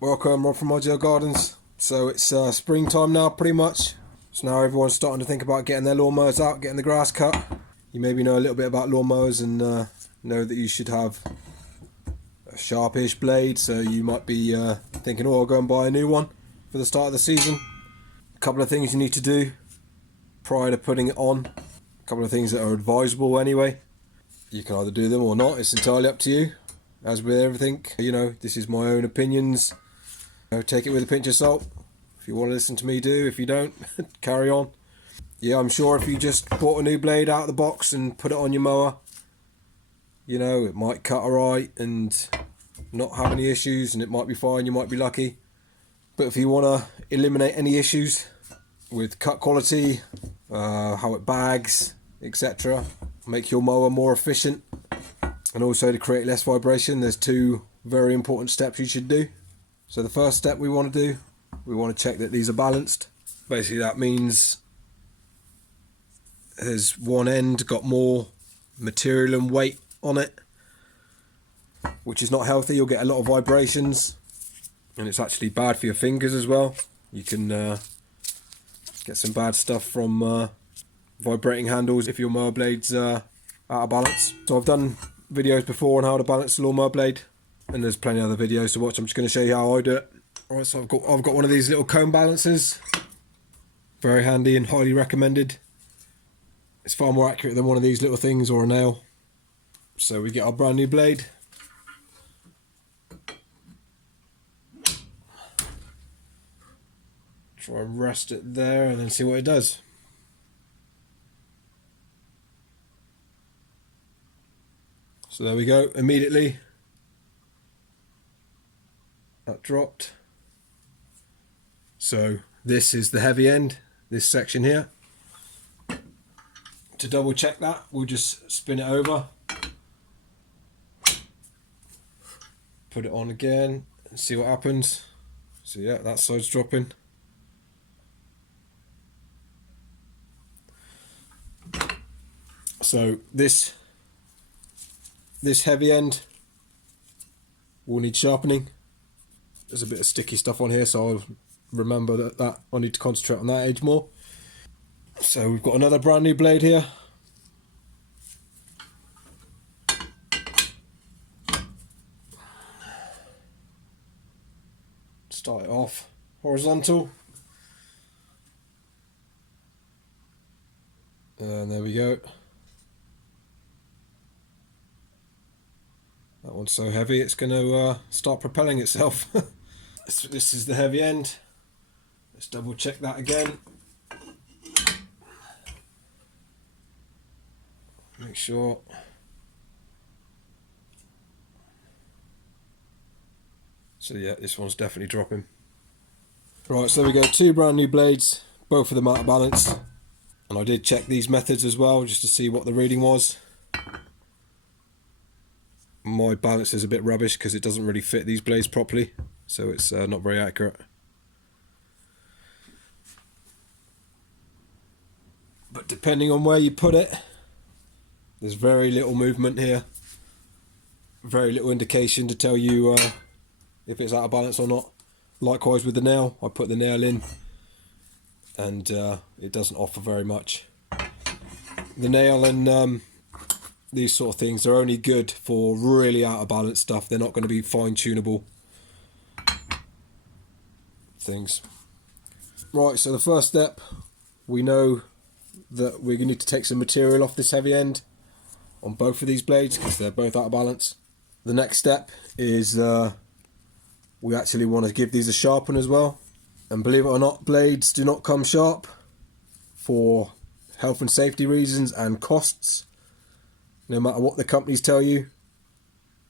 Welcome, Rob from Modular Gardens. So it's springtime now, pretty much. So now everyone's starting to think about getting their lawnmowers out, getting the grass cut. You maybe know a little bit about lawnmowers and know that you should have a sharpish blade. So you might be thinking, oh, I'll go and buy a new one for the start of the season. A couple of things you need to do prior to putting it on. A couple of things that are advisable anyway. You can either do them or not. It's entirely up to you. As with everything, you know, this is my own opinions. Take it with a pinch of salt. If you want to listen to me, do. If you don't, carry on. Yeah, I'm sure if you just bought a new blade out of the box and put it on your mower, you know, it might cut alright and not have any issues, and it might be fine, you might be lucky. But if you want to eliminate any issues with cut quality, how it bags, etc., make your mower more efficient, and also to create less vibration, there's two very important steps you should do. So the first step we want to do, we want to check that these are balanced. Basically that means has one end got more material and weight on it, which is not healthy. You'll get a lot of vibrations, and it's actually bad for your fingers as well. You can get some bad stuff from vibrating handles if your mower blade's out of balance. So I've done videos before on how to balance the lawnmower blade, and there's plenty of other videos to watch. I'm just going to show you how I do it. Alright, so I've got one of these little comb balancers. Very handy and highly recommended. It's far more accurate than one of these little things or a nail. So we get our brand new blade. Try and rest it there and then see what it does. So there we go, immediately that dropped. So this is the heavy end, this section here. To double check that, we'll just spin it over, put it on again and see what happens. So yeah, that side's dropping. So this heavy end will need sharpening. There's a bit of sticky stuff on here, so I'll remember that I need to concentrate on that edge more. So we've got another brand new blade here. Start it off horizontal. And there we go. That one's so heavy it's going to start propelling itself. This is the heavy end. Let's double check that again. Make sure. So yeah, this one's definitely dropping. Right, so we go, two brand new blades, both of them out of balance. And I did check these methods as well, just to see what the reading was. My balance is a bit rubbish because it doesn't really fit these blades properly, so it's not very accurate. But depending on where you put it, there's very little movement here, very little indication to tell you if it's out of balance or not. Likewise with the nail, I put the nail in and it doesn't offer very much. The nail and these sort of things are only good for really out of balance stuff. They're not going to be fine tunable things. Right, so the first step, we know that we're going to need to take some material off this heavy end on both of these blades because they're both out of balance. The next step is we actually want to give these a sharpen as well. And believe it or not, blades do not come sharp for health and safety reasons and costs. No matter what the companies tell you,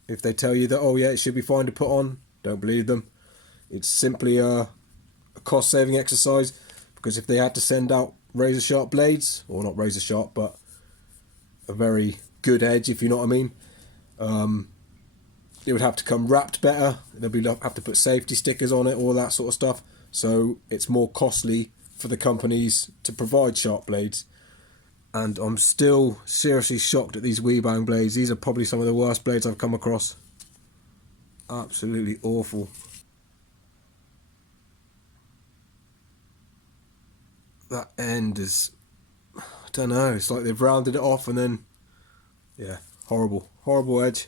if they tell you that, oh yeah, it should be fine to put on, don't believe them. It's simply a cost-saving exercise, because if they had to send out razor-sharp blades, or not razor-sharp, but a very good edge, if you know what I mean, it would have to come wrapped better. They'll have to put safety stickers on it, all that sort of stuff. So it's more costly for the companies to provide sharp blades. And I'm still seriously shocked at these Weebang blades. These are probably some of the worst blades I've come across. Absolutely awful. that end is, I don't know, it's like they've rounded it off and then, yeah, horrible edge.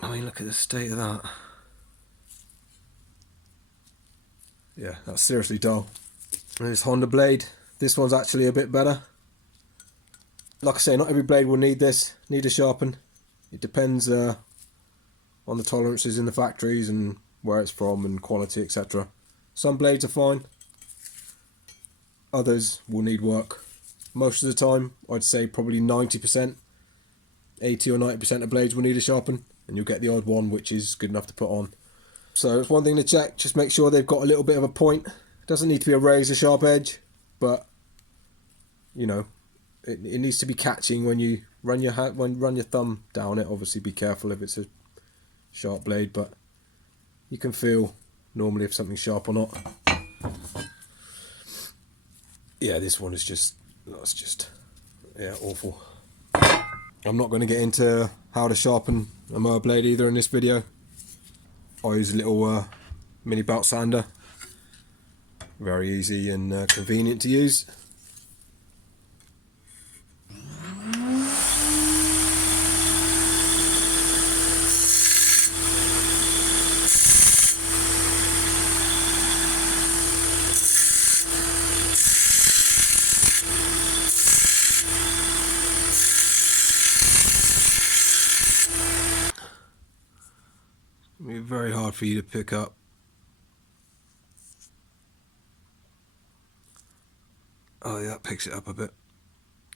I mean, look at the state of that. Yeah, that's seriously dull. And this Honda blade, this one's actually a bit better. Like I say, not every blade will need this, need a sharpen. It depends on the tolerances in the factories and where it's from and quality, etc. Some blades are fine, others will need work. Most of the time, I'd say probably 90%, 80 or 90% of blades will need a sharpen, and you'll get the odd one which is good enough to put on. So it's one thing to check, just make sure they've got a little bit of a point. It doesn't need to be a razor sharp edge, but you know, it needs to be catching when you run your thumb down it. Obviously be careful if it's a sharp blade, but you can feel normally if something's sharp or not. Yeah, this one is just, that's just, yeah, awful. I'm not going to get into how to sharpen a mower blade either in this video. I use a little mini belt sander, very easy and convenient to use. It'll be very hard for you to pick up. Oh yeah, that picks it up a bit.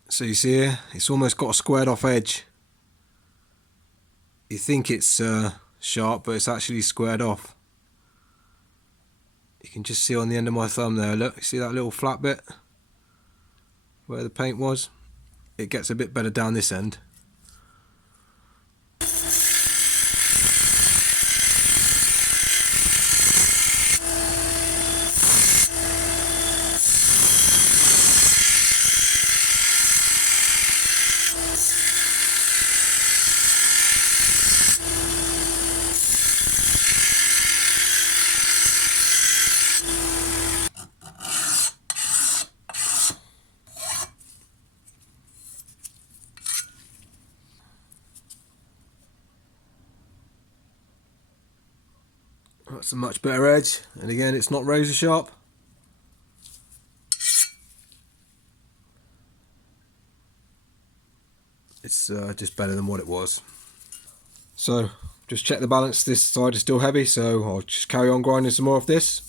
So you see here, it's almost got a squared off edge. You think it's sharp, but it's actually squared off. You can just see on the end of my thumb there, look, you see that little flat bit where the paint was? It gets a bit better down this end. That's a much better edge, and again it's not razor sharp. It's just better than what it was. So just check the balance, this side is still heavy, so I'll just carry on grinding some more of this.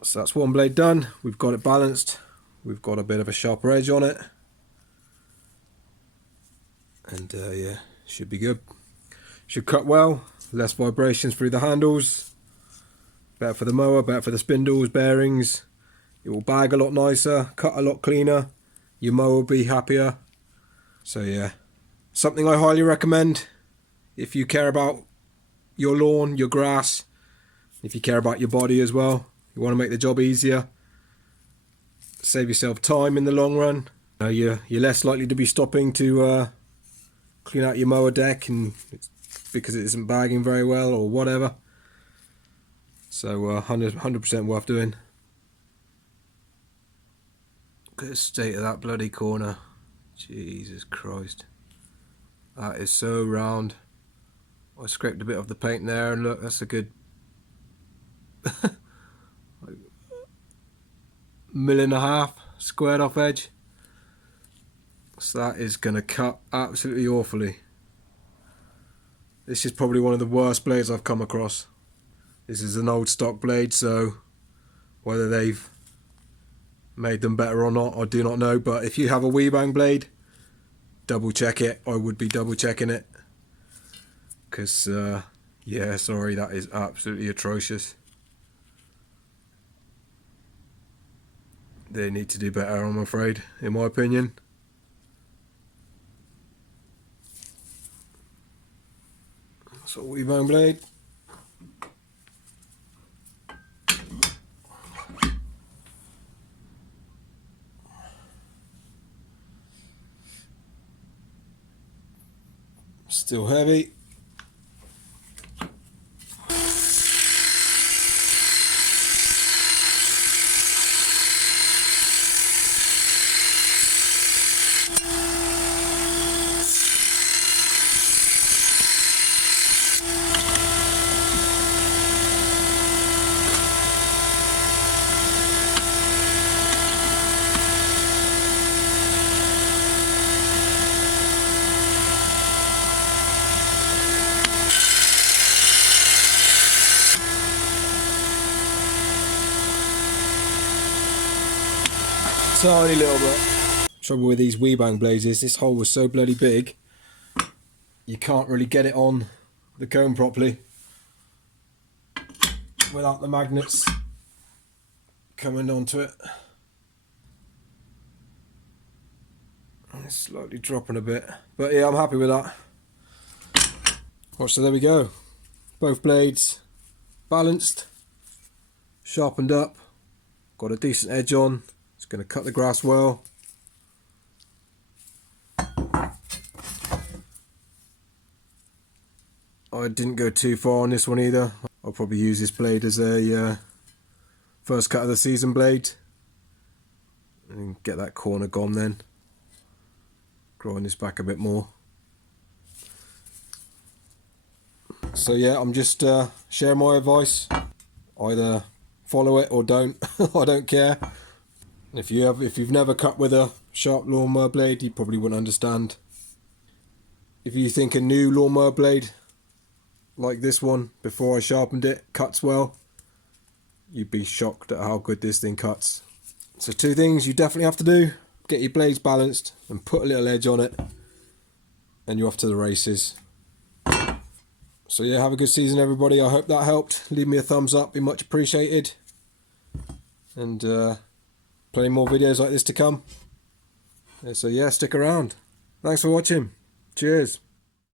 So that's one blade done, we've got it balanced, we've got a bit of a sharper edge on it, and yeah, should be good. Should cut well, less vibrations through the handles, better for the mower, better for the spindles, bearings. It will bag a lot nicer, cut a lot cleaner, your mower will be happier. So yeah, something I highly recommend if you care about your lawn, your grass, if you care about your body as well. You want to make the job easier, save yourself time in the long run. You're less likely to be stopping to clean out your mower deck and because it isn't bagging very well or whatever. So 100% worth doing. Look at the state of that bloody corner. Jesus Christ. That is so round. I scraped a bit off the paint there and look, that's a good mil and a half squared off edge. So that is going to cut absolutely awfully. This is probably one of the worst blades I've come across. This is an old stock blade, so Whether they've made them better or not, I do not know. But if you have a weed-bang blade, double check it. I would be double checking it, because yeah, sorry, that is absolutely atrocious. They need to do better, I'm afraid, in my opinion. So weed-bang blade. Still heavy. Tiny little bit. Trouble with these weed-bang blades is this hole was so bloody big, you can't really get it on the comb properly without the magnets coming onto it. It's slightly dropping a bit, but yeah, I'm happy with that. Well, so there we go. Both blades balanced, sharpened up, got a decent edge on. It's going to cut the grass well. I didn't go too far on this one either. I'll probably use this blade as a first cut of the season blade and get that corner gone then. Grind this back a bit more. So yeah, I'm just sharing my advice. Either follow it or don't. I don't care. If you've never cut with a sharp lawnmower blade, you probably wouldn't understand. If you think a new lawnmower blade like this one, before I sharpened it, cuts well, you'd be shocked at how good this thing cuts. So 2 things you definitely have to do: get your blades balanced and put a little edge on it, and you're off to the races. So yeah, have a good season everybody. I hope that helped. Leave me a thumbs up, be much appreciated. And plenty more videos like this to come. So yeah, stick around. Thanks for watching. Cheers.